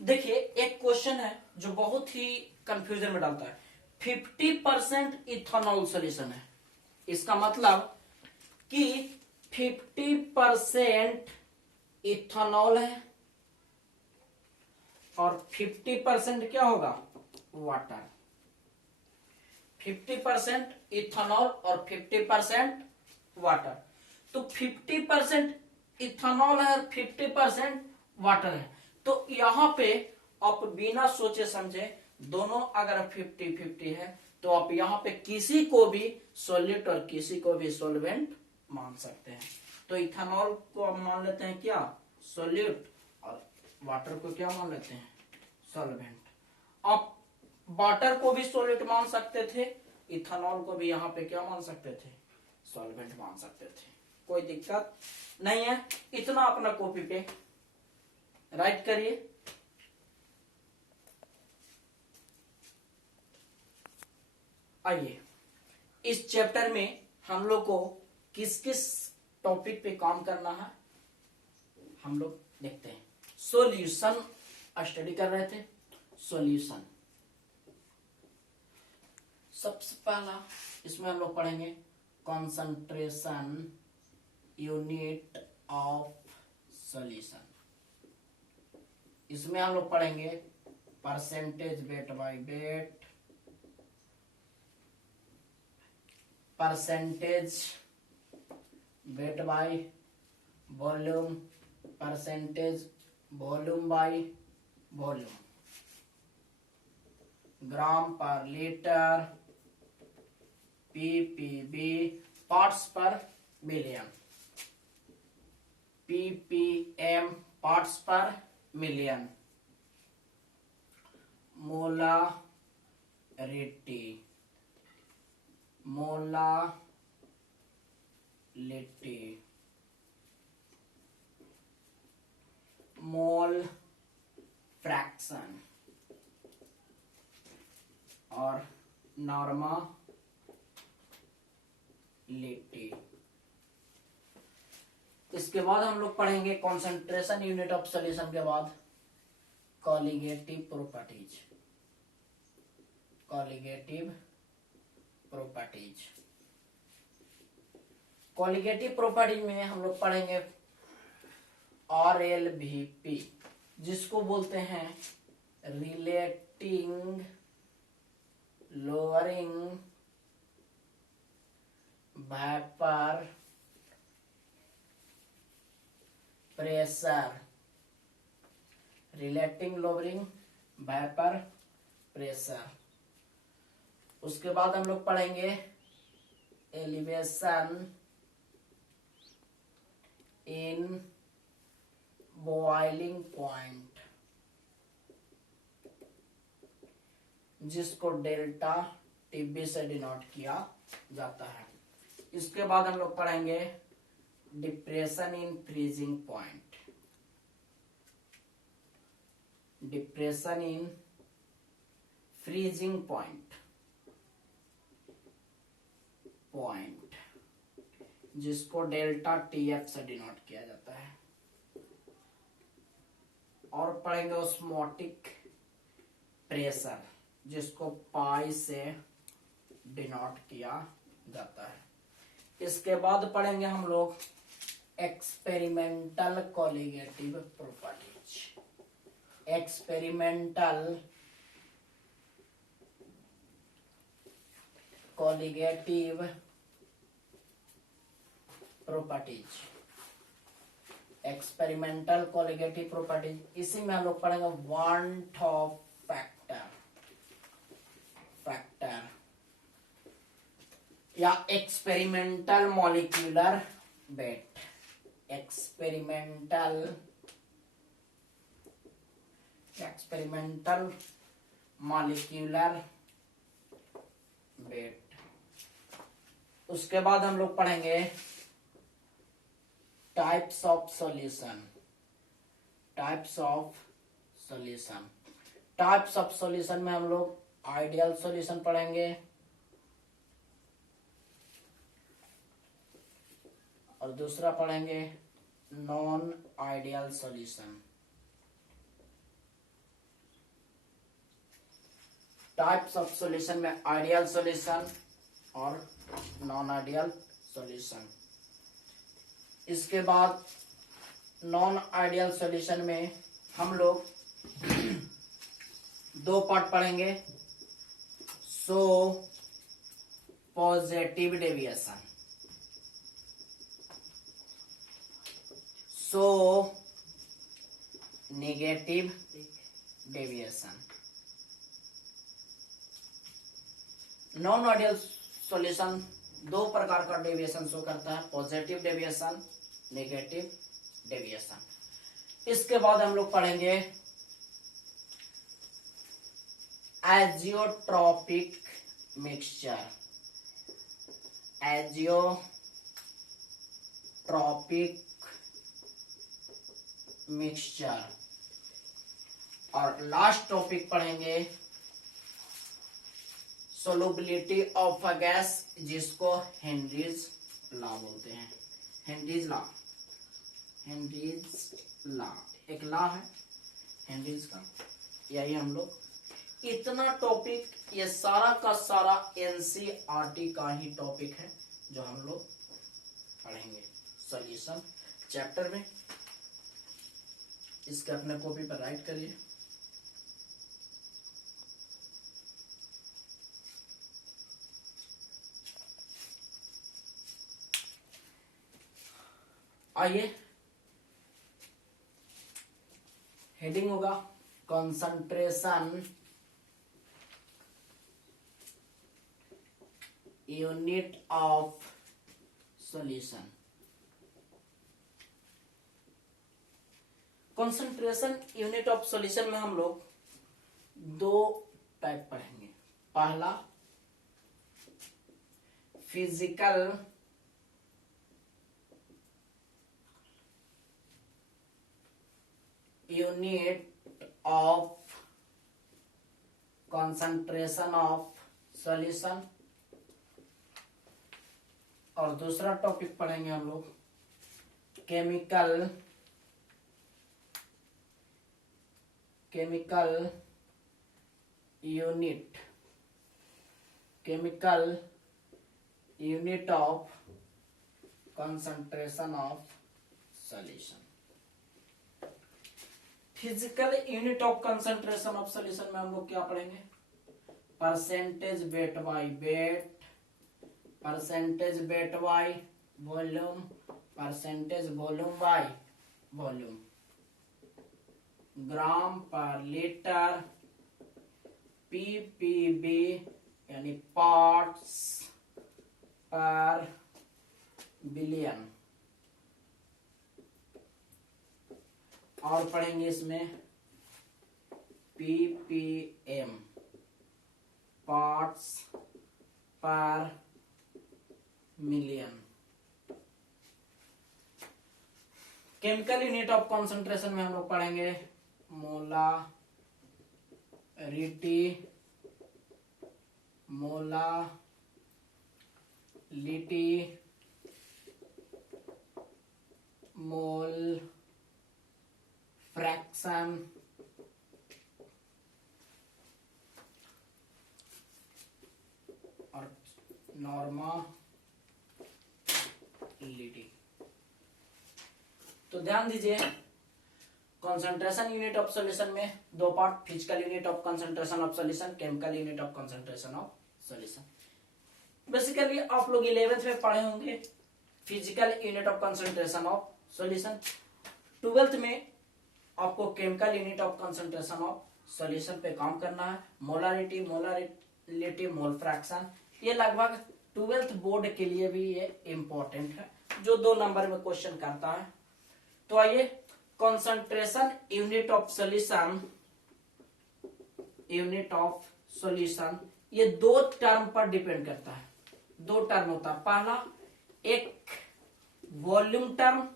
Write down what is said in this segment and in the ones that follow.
देखिए एक क्वेश्चन है जो बहुत ही कंफ्यूजन में डालता है। 50% इथेनॉल सॉल्यूशन है, इसका मतलब कि 50% इथेनॉल है और 50% क्या होगा, वाटर। 50% इथेनॉल और 50% वाटर। तो 50% इथेनॉल है और 50% वाटर है। तो यहां पे आप बिना सोचे समझे दोनों अगर 50-50 है तो आप यहां पे किसी को भी सॉलिड और किसी को भी सॉल्वेंट मान सकते हैं। तो इथेनॉल को आप मान लेते हैं क्या, सॉलिड, और वाटर को क्या मान लेते हैं, सॉल्वेंट। आप वाटर को भी सॉलिड मान सकते थे, इथेनॉल को भी यहाँ पे क्या मान सकते थे, सॉल्वेंट मान सकते थे। कोई दिक्कत नहीं है। इतना अपना कॉपी पे राइट करिए। आइए इस चैप्टर में हम लोग को किस किस टॉपिक पे काम करना है हम लोग देखते हैं। सॉल्यूशन स्टडी कर रहे थे। सॉल्यूशन सबसे पहला इसमें हम लोग पढ़ेंगे कॉन्सेंट्रेशन यूनिट ऑफ सॉल्यूशन। इसमें हम लोग पढ़ेंगे percentage weight by weight, percentage weight by volume, percentage volume by volume, gram per litre, PPB parts per million, PPM parts per million, molarity, molality, mole fraction और normality. इसके बाद हम लोग पढ़ेंगे कॉन्सेंट्रेशन यूनिट ऑफ सॉल्यूशन के बाद colligative properties. Colligative properties, colligative properties में हम लोग पढ़ेंगे RLVP, जिसको बोलते हैं relating lowering vapour pressure, relating lowering vapour pressure. उसके बाद हम लोग पढ़ेंगे एलिवेशन इन बॉइलिंग पॉइंट, जिसको डेल्टा टीबी से डिनोट किया जाता है। इसके बाद हम लोग पढ़ेंगे depression in freezing point, depression in freezing point, जिसको डेल्टा टीएफ से डिनोट किया जाता है। और पढ़ेंगे ऑस्मोटिक प्रेशर, जिसको पाई से डिनोट किया जाता है। इसके बाद पढ़ेंगे हम लोग experimental colligative properties, experimental colligative properties, experimental colligative properties. इसी में हम लोग पढ़ेंगे वांट ऑफ फैक्टर, फैक्टर या experimental molecular weight, experimental molecular weight. उसके बाद हम लोग पढ़ेंगे types of solution, types of solution. Types of solution में हम लोग आइडियल सॉल्यूशन पढ़ेंगे और दूसरा पढ़ेंगे non ideal solution. Types of solution में आइडियल सॉल्यूशन और नॉन आइडियल सॉल्यूशन। इसके बाद नॉन आइडियल सॉल्यूशन में हम लोग दो पार्ट पढ़ेंगे। So positive deviation, so negative deviation. Non ideal solution दो प्रकार का डेविएशन शो करता है, पॉजिटिव डेविएशन, नेगेटिव डेविएशन। इसके बाद हम लोग पढ़ेंगे एजियोट्रॉपिक मिक्सचर, एजियोट्रॉपिक मिक्सचर। और लास्ट टॉपिक पढ़ेंगे सोलुबिलिटी ऑफ अ गैस, जिसको हेनरीज लॉ बोलते हैं। हेनरीज लॉ, हेनरीज लॉ एक लॉ है हेनरीज का। यही हम लोग इतना टॉपिक, ये सारा का सारा एनसीईआरटी का ही टॉपिक है जो हम लोग पढ़ेंगे सॉल्यूशन चैप्टर में। इसके अपने कॉपी पर राइट करिए। आइए, हेडिंग होगा concentration unit of solution. Concentration unit of solution में हम लोग दो टाइप पढ़ेंगे। पहला physical unit of concentration of solution, और दूसरा टॉपिक पढ़ेंगे हम लोग chemical unit of concentration of solution. Physical unit of concentration of solution में हम लोग क्या पढ़ेंगे? Percentage weight by weight, percentage weight by volume, percentage volume by volume, gram per litre, PPB यानी पार्ट्स पर बिलियन, और पढ़ेंगे इसमें ppm parts per million. Chemical unit of concentration में हम लोग पढ़ेंगे मोलालिटी, मोल फ्रैक्शन, और नॉर्मालिटी। तो ध्यान दीजिए, कंसंट्रेशन यूनिट ऑफ सॉल्यूशन में दो part, physical unit of concentration of solution, chemical unit of concentration of solution. Basically आप लोग 11th में पढ़े होंगे physical unit of concentration of solution. 12th में आपको chemical unit of concentration of solution पे काम करना है। मोलारिटी, मोल फ्रैक्शन, ये लगभग 12th बोर्ड के लिए भी ये इंपॉर्टेंट है, जो 2 नंबर में क्वेश्चन करता है। तो आइए, कंसंट्रेशन यूनिट ऑफ सॉल्यूशन, ये 2 टर्म पर डिपेंड करता है। 2 टर्म होता है, पहला एक वॉल्यूम टर्म,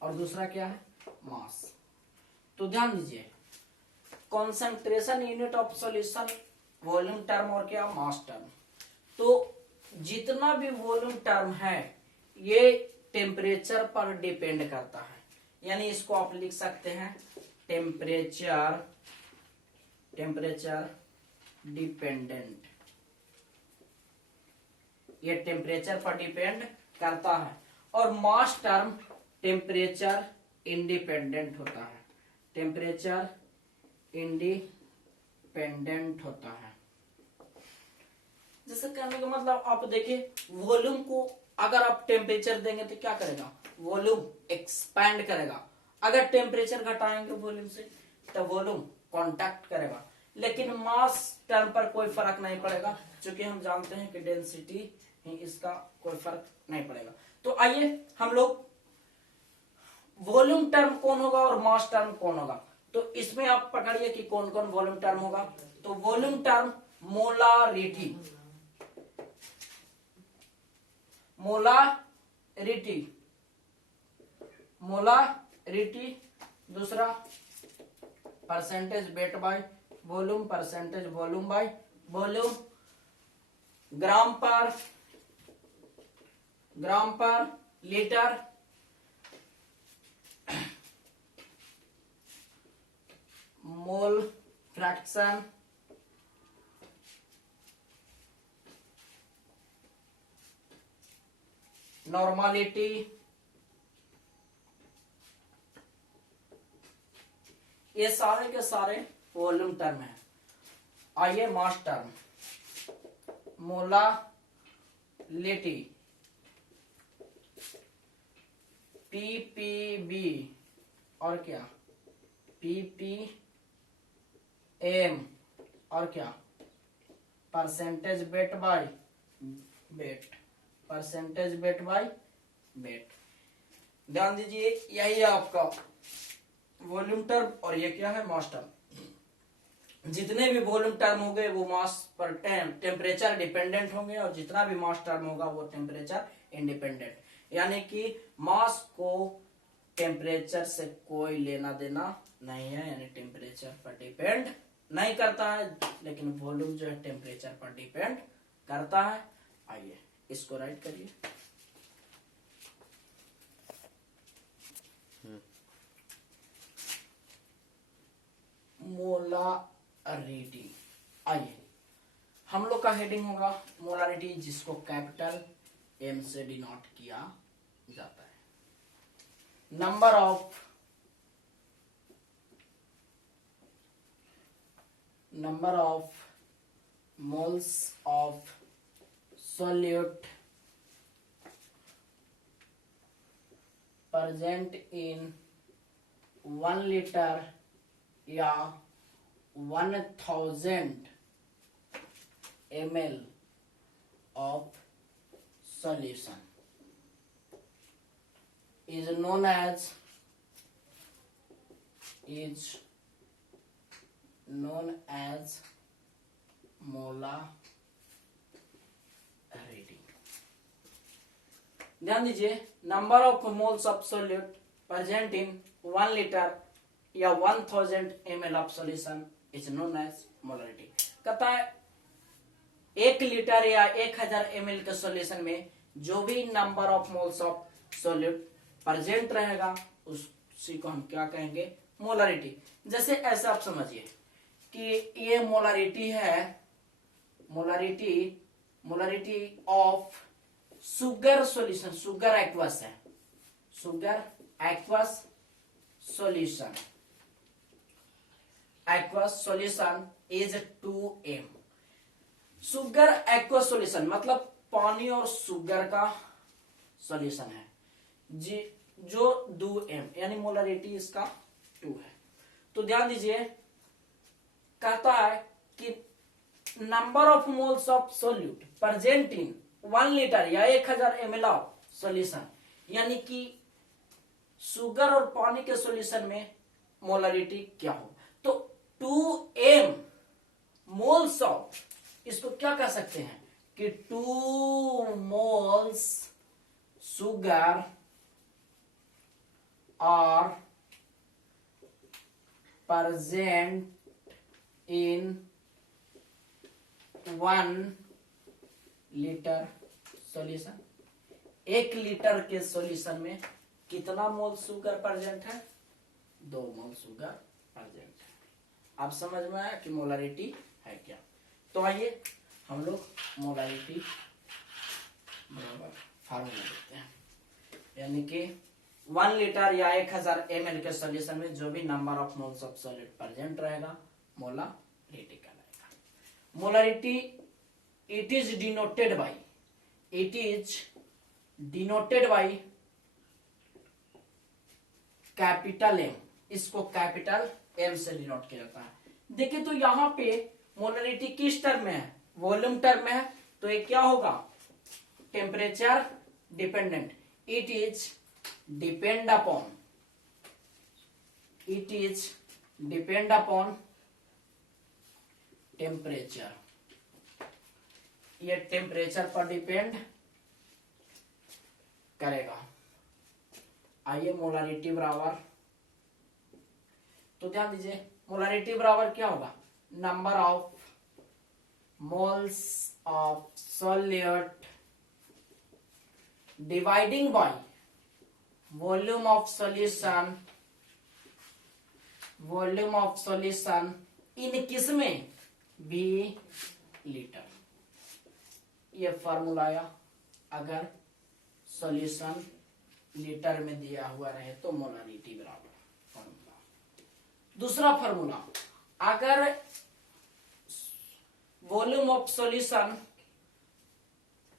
और दूसरा क्या है? मास। तो ध्यान दीजिए, concentration unit of solution volume term और क्या? मास टर्म। तो जितना भी वॉल्यूम टर्म है ये टेम्परेचर पर डिपेंड करता है, यानी इसको आप लिख सकते हैं टेम्परेचर डिपेंडेंट, ये टेम्परेचर पर डिपेंड करता है। और मास टर्म टेम्परेचर इंडिपेंडेंट होता है, टेम्परेचर इंडिपेंडेंट होता है। जैसे कहने का मतलब आप देखिए, वॉल्यूम को अगर आप टेम्परेचर देंगे तो क्या करेगा, वॉल्यूम एक्सपैंड करेगा। अगर टेम्परेचर घटाएंगे वॉल्यूम से तो वॉल्यूम कॉन्टैक्ट करेगा। लेकिन मास टर्म पर कोई फर्क नहीं पड़ेगा, क्योंकि हम जानते हैं कि डेंसिटी ही इसका कोई फर्क नहीं पड़ेगा। तो आइए हम लोग वॉल्यूम टर्म कौन होगा और मास टर्म कौन होगा, तो इसमें आप पकड़िए कि कौन कौन वॉल्यूम टर्म होगा। तो वॉल्यूम टर्म मोलारिटी, दूसरा percentage weight by volume, percentage volume by volume, gram per litre, mole fraction, normality, ये सारे के सारे वॉल्यूम टर्म है। आइए मास टर्म, मोलालिटी, पीपीबी और क्या, पीपीएम और क्या, percentage weight by weight, percentage weight by wait. ध्यान दीजिए, यही है आपका वॉल्यूम टर्म और ये क्या है, मास टर्म। जितने भी वॉल्यूम टर्म होंगे वो मास पर टेम्परेचर डिपेंडेंट होंगे, और जितना भी मास टर्म होगा वो टेम्परेचर इंडिपेंडेंट, यानी कि मास को टेम्परेचर से कोई लेना देना नहीं है, यानी टेम्परेचर पर डिपेंड नहीं करता है, लेकिन वॉल्यूम जो है टेम्परेचर पर डिपेंड करता है। आइए इसको राइट करिए। मोलारिटी, आइए हम लोग का हेडिंग होगा मोलारिटी, जिसको कैपिटल एम से डिनोट किया जाता है। Number of moles of solute present in 1 liter या 1000 ml of solution is known as molarity. ध्यान दीजिए, number of moles of solute present in 1 litre या 1000 ml of solution is known as molarity. कहता है 1 litre या 1000 ml के solution में जो भी number of moles of solute present रहेगा उसी को हम क्या कहेंगे, मोलारिटी। जैसे ऐसा आप समझिए कि ये मोलारिटी है, molarity of sugar solution, sugar aqueous है, sugar aqueous solution is 2m। Sugar aqueous solution मतलब पानी और सुगर का सॉल्यूशन है जी, जो 2m, यानी मोलारिटी इसका 2 है। तो ध्यान दीजिए, कहता है कि number of moles of solute present in 1 litre या 1000 ml ऑफ सॉल्यूशन, यानी कि शुगर और पानी के सॉल्यूशन में मोलारिटी क्या हो, तो 2m मोल्स ऑफ, इसको क्या कह सकते हैं कि 2 moles sugar are present in 1 litre solution. 1 litre के सॉल्यूशन में कितना मोल शुगर प्रेजेंट है, 2 मोल शुगर परसेंट। आप समझ में आया कि मोलारिटी है क्या। तो आइए हम लोग मोलारिटी बराबर फार्मूला देखते हैं, यानी कि 1 लीटर या 1000 ml के सोल्यूशन में जो भी number of moles of solid present रहेगा मोलारिटी कहलाएगा। Molarity it is denoted by capital M, इसको कैपिटल एम से डिनोट किया जाता है। देखिए तो यहां पे मोलारिटी किस टर्म में है, वॉल्यूम टर्म में है, तो ये क्या होगा, temperature dependent. It is depend upon temperature, ये टेम्परेचर पर डिपेंड करेगा। आइए मोलारिटी बराबर, तो ध्यान दीजिए मोलारिटी बराबर क्या होगा, number of moles of solute dividing by volume of solution in किस में, बी लीटर। ये फॉर्मूला आया, अगर सॉल्यूशन लीटर में दिया हुआ रहे तो मोलारिटी बराबर फॉर्मूला। दूसरा फॉर्मूला, अगर वॉल्यूम ऑफ सॉल्यूशन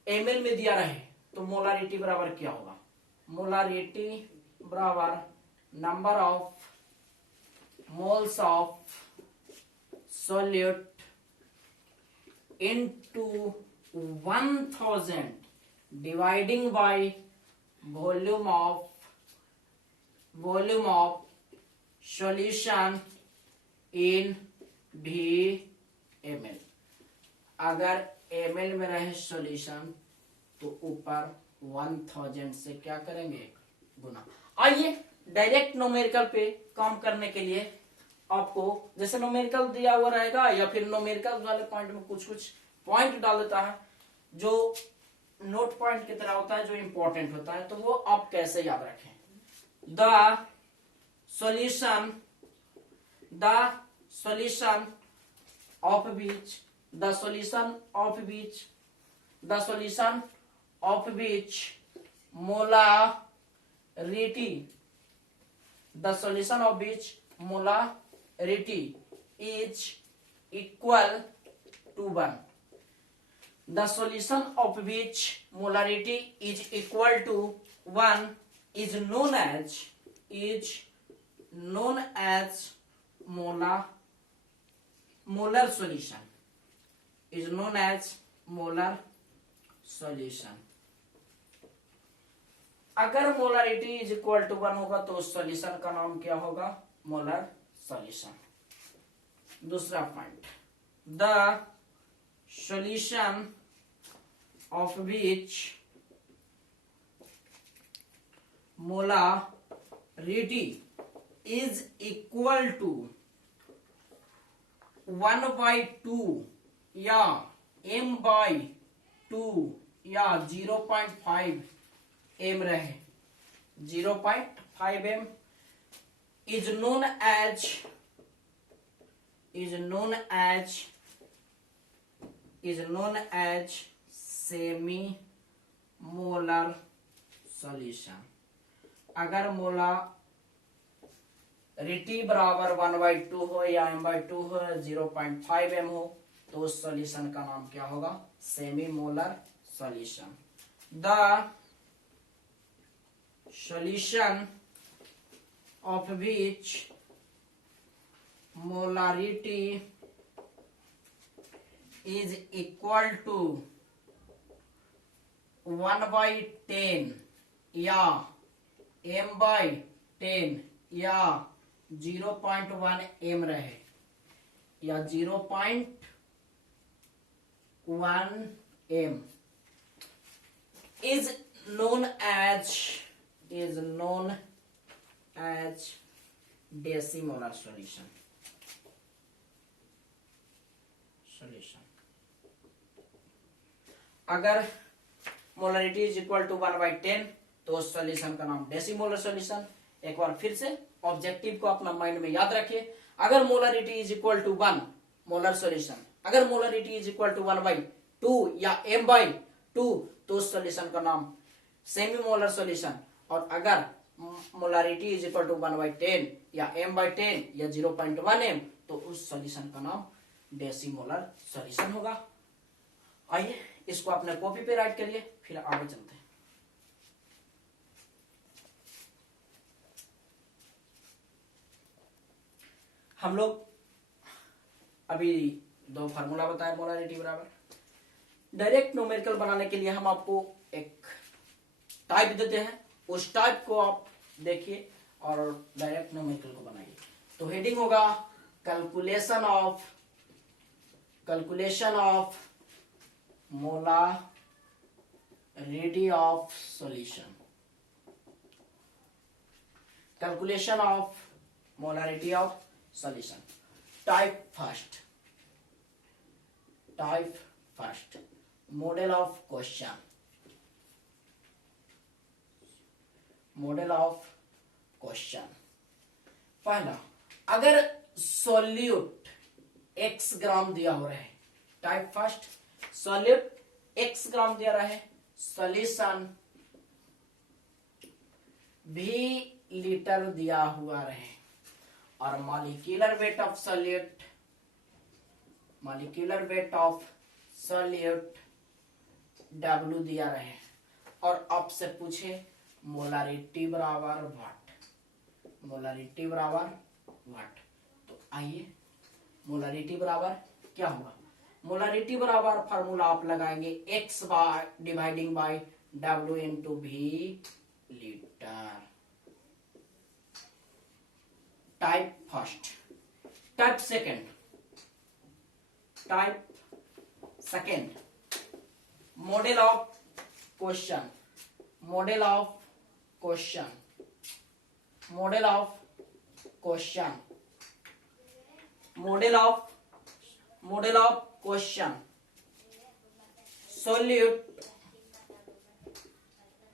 ml में दिया रहे तो मोलारिटी बराबर क्या होगा, मोलारिटी बराबर number of moles of solute into 1000 dividing by volume of solution in ml। अगर ml में रहे सॉल्यूशन तो ऊपर 1000 से क्या करेंगे, गुना। आइए डायरेक्ट न्यूमेरिकल पे काम करने के लिए आपको जैसे न्यूमेरिकल दिया हुआ रहेगा या फिर न्यूमेरिकल वाले पॉइंट में कुछ पॉइंट डाल देता है जो नोट पॉइंट की तरह होता है, जो इंपॉर्टेंट होता है, तो वो आप कैसे याद रखें। The solution of which molarity is equal to 1. The solution of which molarity is equal to 1 is known as molar solution. Is known as molar solution. अगर मोलारिटी इज इक्वल टू 1 होगा तो उस सॉल्यूशन का नाम क्या होगा, molar solution. दूसरा point, the solution of which molarity is equal to 1/2 या m/2 या 0.5 m रहे, 0.5 m is known as semi molar solution। अगर मोलारिटी बराबर 1/2 हो या m/2 हो, 0.5 m हो, तो उस सॉल्यूशन का नाम क्या होगा, semi molar solution. The solution of which molarity is equal to 1/10 या m/10 या 0.1 m रहे या 0.1 m is known as decimolar solution। अगर मोलरिटी इज इक्वल टू 1/10 तो उस सॉल्यूशन का नाम डेसिमोलर सॉल्यूशन। एक बार फिर से ऑब्जेक्टिव को अपना माइंड में याद रखिए। अगर molarity is equal to 1 molar solution, अगर मोलरिटी इज इक्वल टू 1/2 या m/2 तो उस सॉल्यूशन का नाम सेमी मोलर सॉल्यूशन, और अगर मोलरिटी इज इक्वल टू 1/10 या m/10 या 0.1 m तो उस सॉल्यूशन का नाम डेसीमोलर सॉल्यूशन होगा। आइए इसको अपने कॉपी पे राइट करिए, फिर आगे चलते हैं। हम लोग अभी दो फार्मूला बताए मोलरिटी बराबर। डायरेक्ट न्यूमेरिकल बनाने के लिए हम आपको एक टाइप देते हैं, उस टाइप को आप देखिए और डायरेक्ट न्यूमेरिकल को बनाइए। तो हेडिंग होगा calculation of molarity of solution, calculation of molarity of solution. Type first, model of question, पहला, अगर सॉल्यूट x ग्राम दिया हो रहा है, टाइप फर्स्ट, सॉल्यूट x ग्राम दिया रहा है, सॉल्यूशन भी लीटर दिया हुआ रहे, और molecular weight of solute W दिया रहे, और आपसे पूछे मोलरिटी बराबर व्हाट। तो आइए मोलरिटी बराबर क्या होगा, मोलरिटी बराबर फार्मूला आप लगाएंगे x dividing by W into V litre. Type first. Type second, model of question, model of question,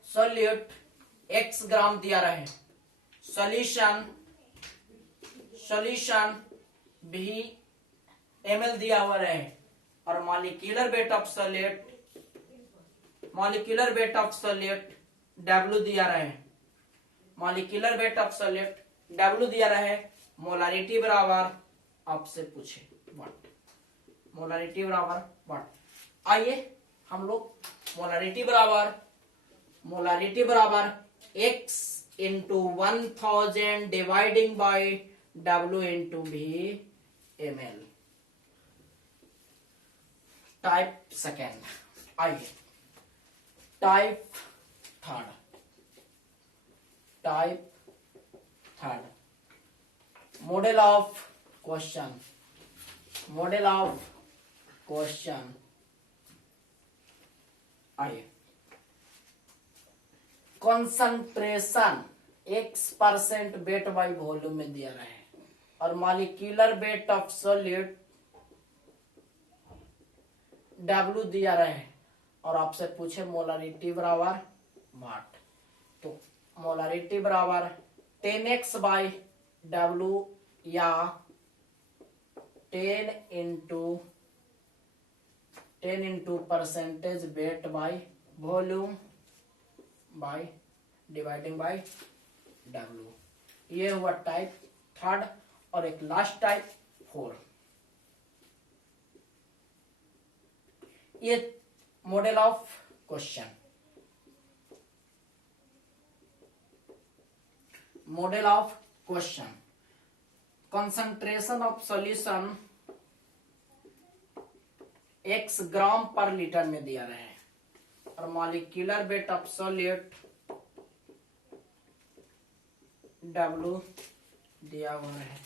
solute x ग्राम दिया रहे, सॉल्यूशन भी ml दिया हुआ रहे, और molecular weight of solute W दिया रहे, मोलरिटी बराबर आपसे पूछे व्हाट। आइए हम लोग मोलरिटी बराबर x into 1000 dividing by W into V ml। Type second. आइए type third, model of question, आइए concentration x% weight by volume में दिया रहा है, और molecular weight of solute W दिया रहा है, और आपसे पूछे मोलरिटी बराबर व्हाट। तो मोलरिटी बराबर 10x बाई W या 10 into percentage wait by volume by dividing by W। ये हुआ टाइप थर्ड, और एक लास्ट टाइप 4। ये model of question, concentration of solution x gram per litre में दिया रहा है, और molecular weight of solute W दिया हुआ है,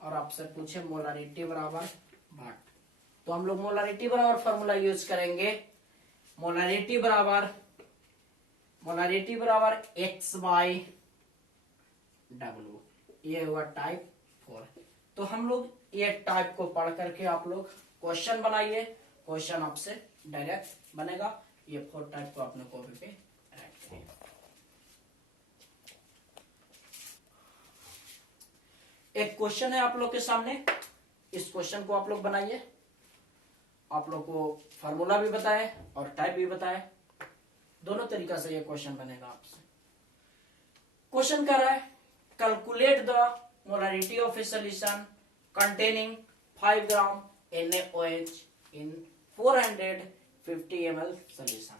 और आपसे पूछे मोलरिटी बराबर व्हाट। तो हम लोग मोलरिटी बराबर फॉर्मूला यूज करेंगे, मोलरिटी बराबर x बाई W। ये हुआ टाइप 4। तो हम लोग ये टाइप को पढ़ करके आप लोग क्वेश्चन बनाइए, क्वेश्चन आपसे डायरेक्ट बनेगा। ये 4 टाइप को अपने कॉपी पे राइट करिए। एक क्वेश्चन है आप लोग के सामने, इस क्वेश्चन को आप लोग बनाइए। आप लोग को फार्मूला भी बताए और टाइप भी बताए, दोनों तरीका से ये क्वेश्चन बनेगा आपसे। क्वेश्चन कर रहा है calculate the molarity of A solution containing 5 gram NaOH in 450 ml solution.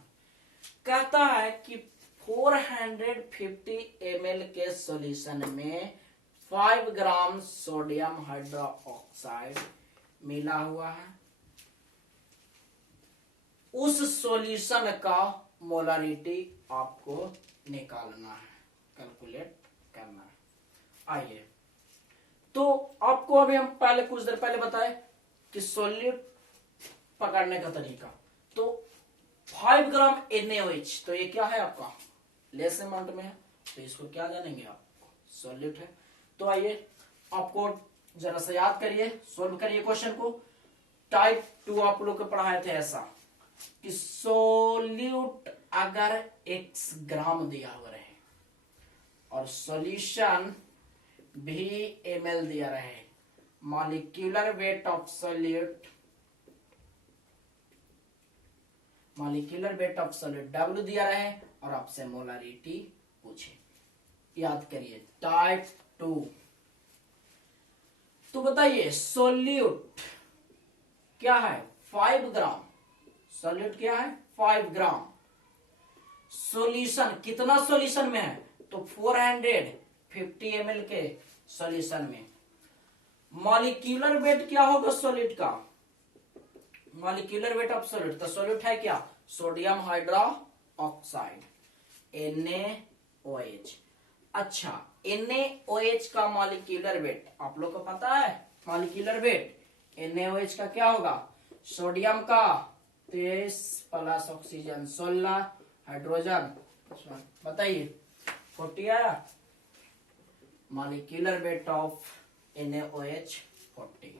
कहता है कि 450 ml के सॉल्यूशन में 5 ग्राम सोडियम हाइड्रोक्साइड मिला हुआ है। उस सॉल्यूशन का मोलरिटी आपको निकालना है, कैलकुलेट करना है। आइए, तो आपको अभी हम पहले कुछ देर पहले बताए कि सॉल्यूट पकड़ने का तरीका। तो 5 ग्राम NaOH, तो ये क्या है आपका लेस अमाउंट में है, तो इसको क्या जानेंगे आप, सॉल्यूट है। तो आइए आपको जरा सा याद करिए, सोल्व करिए क्वेश्चन को। टाइप 2 आप लोग को पढ़ाए थे ऐसा कि सोल्यूट अगर x ग्राम दिया हुआ रहे और सॉल्यूशन भी ml दिया रहे, molecular weight of solute W दिया रहे और आपसे मोलरिटी पूछे। याद करिए टाइप 2। तो बताइए सोल्यूट क्या है, 5 ग्राम। सोल्यूट क्या है, 5 ग्राम। सॉल्यूशन कितना सॉल्यूशन में है, तो 450 ml के सॉल्यूशन में। मॉलिक्यूलर वेट क्या होगा सॉल्यूट का, मॉलिक्यूलर वेट ऑफ सॉल्यूट, तो सॉल्यूट है क्या, सोडियम हाइड्रोक्साइड NaOH। अच्छा, NaOH का मॉलिक्यूलर वेट आप लोग को पता है, मॉलिक्यूलर वेट NaOH का क्या होगा, सोडियम का 23 प्लस ऑक्सीजन 16, हाइड्रोजन बताइए 40 आया। मॉलिक्यूलर वेट ऑफ NaOH 40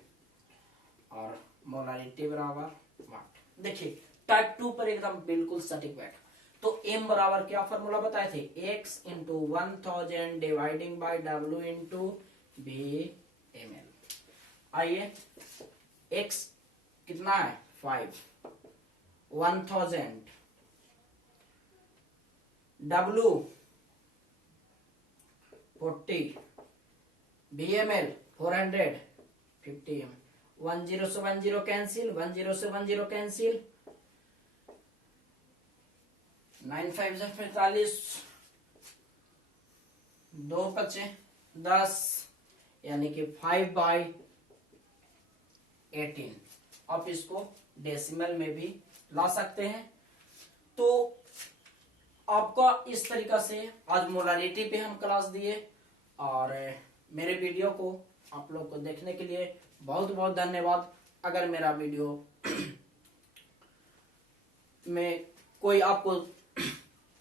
और मोलरिटी बराबर 1। देखिए टाइप 2 पर एकदम बिल्कुल सटीक बैठ। तो m बराबर क्या फॉर्मूला बताए थे, x into 1000 dividing by W into VmL। आइए x कितना है 5, 1000 W 40, VmL 450 ml। 10 से 10 कैंसिल, 10 से 10 कैंसिल, 9 5 से 45, 2 बचे 10, यानी कि 5/18। आप इसको डेसिमल में भी ला सकते हैं। तो आपका इस तरीका से आज मोलरिटी पे हम क्लास दिए, और मेरे वीडियो को आप लोग को देखने के लिए बहुत बहुत धन्यवाद। अगर मेरा वीडियो में कोई आपको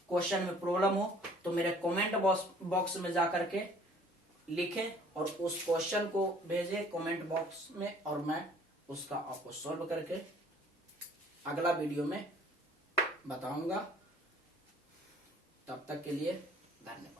क्वेश्चन में प्रॉब्लम हो तो मेरे कमेंट बॉक्स में जाकर के लिखें और उस क्वेश्चन को भेजें कमेंट बॉक्स में, और मैं उसका आपको सॉल्व करके अगला वीडियो में बताऊंगा। तब तक के लिए धन्यवाद।